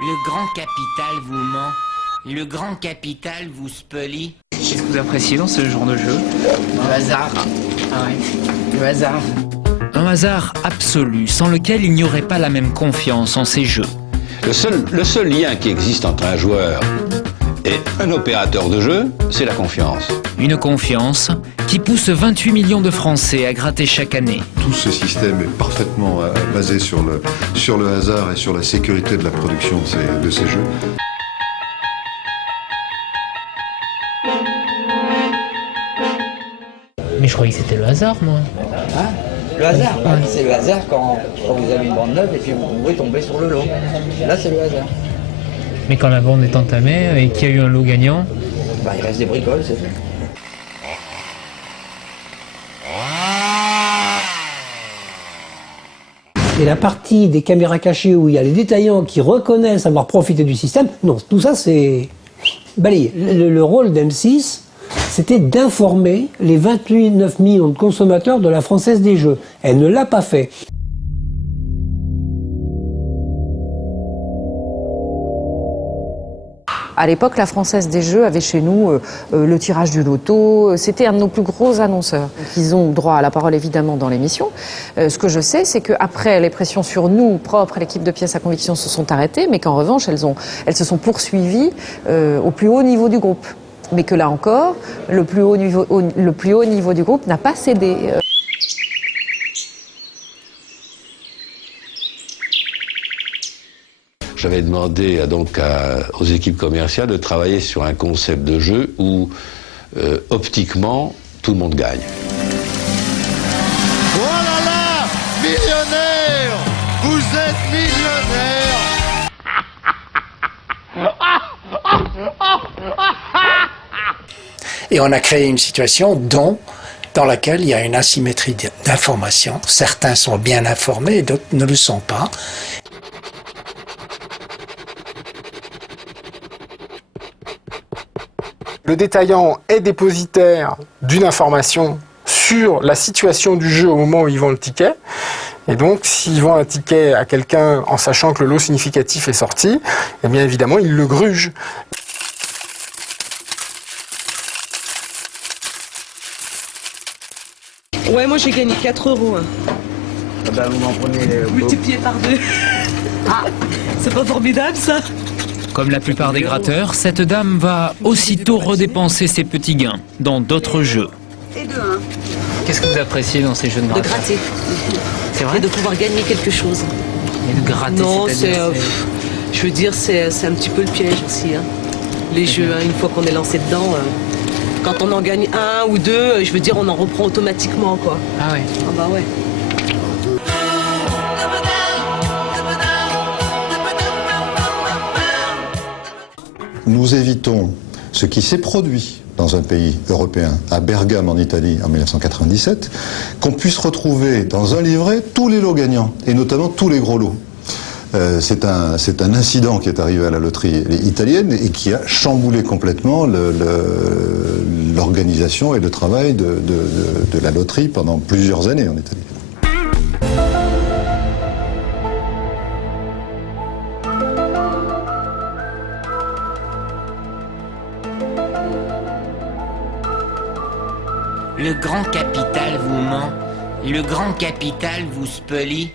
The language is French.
Le grand capital vous ment. Le grand capital vous spolie. Qu'est-ce que vous appréciez dans ce genre de jeu? Le hasard. Ah ouais. Le hasard. Un hasard absolu, sans lequel il n'y aurait pas la même confiance en ces jeux. Le seul lien qui existe entre un joueur et un opérateur de jeu, c'est la confiance. Une confiance qui pousse 28 millions de Français à gratter chaque année. Tout ce système est parfaitement basé sur le hasard et sur la sécurité de la production de ces jeux. Mais je croyais que c'était le hasard, moi. Hein? Le hasard, ouais. C'est le hasard quand vous avez une bande neuve et puis vous pouvez tomber sur le lot. Là, c'est le hasard. Mais quand la bande est entamée et qu'il y a eu un lot gagnant... Bah, il reste des bricoles, c'est tout. Et la partie des caméras cachées où il y a les détaillants qui reconnaissent avoir profité du système, non, tout ça c'est balayé. Le rôle d'M6, c'était d'informer les 29 millions de consommateurs de la Française des Jeux. Elle ne l'a pas fait. À l'époque, la Française des Jeux avait chez nous le tirage du loto. C'était un de nos plus gros annonceurs. Ils ont droit à la parole, évidemment, dans l'émission. Ce que je sais, c'est qu'après, les pressions sur nous, propres, l'équipe de Pièces à conviction, se sont arrêtées, mais qu'en revanche, elles se sont poursuivies au plus haut niveau du groupe. Mais que là encore, le plus haut niveau du groupe n'a pas cédé. J'avais demandé aux équipes commerciales de travailler sur un concept de jeu où, optiquement, tout le monde gagne. Oh là là, millionnaire! Vous êtes millionnaire! Et on a créé une situation dans laquelle il y a une asymétrie d'information. Certains sont bien informés et d'autres ne le sont pas. Le détaillant est dépositaire d'une information sur la situation du jeu au moment où il vend le ticket. Et donc, s'il vend un ticket à quelqu'un en sachant que le lot significatif est sorti, eh bien évidemment, il le gruge. Ouais, moi j'ai gagné 4 €. Hein. Ah bah, vous m'en prenez... Multiplié par 2. Ah, c'est pas formidable ça? Comme la plupart des gratteurs, cette dame va aussitôt redépenser ses petits gains dans d'autres jeux. Et 2, hein. Qu'est-ce que vous appréciez dans ces jeux de De braquage? gratter. C'est vrai? Et de pouvoir gagner quelque chose. Et de gratter, Non, c'est-à-dire, je veux dire, c'est un petit peu le piège aussi. Hein. Les jeux, hein, une fois qu'on est lancé dedans, quand on en gagne 1 ou 2, je veux dire, on en reprend automatiquement, quoi. Ah ouais. Ah bah ouais. Nous évitons ce qui s'est produit dans un pays européen, à Bergame en Italie en 1997, qu'on puisse retrouver dans un livret tous les lots gagnants, et notamment tous les gros lots. C'est un incident qui est arrivé à la loterie italienne et qui a chamboulé complètement l'organisation et le travail de la loterie pendant plusieurs années en Italie. Le grand capital vous ment. Le grand capital vous spolie.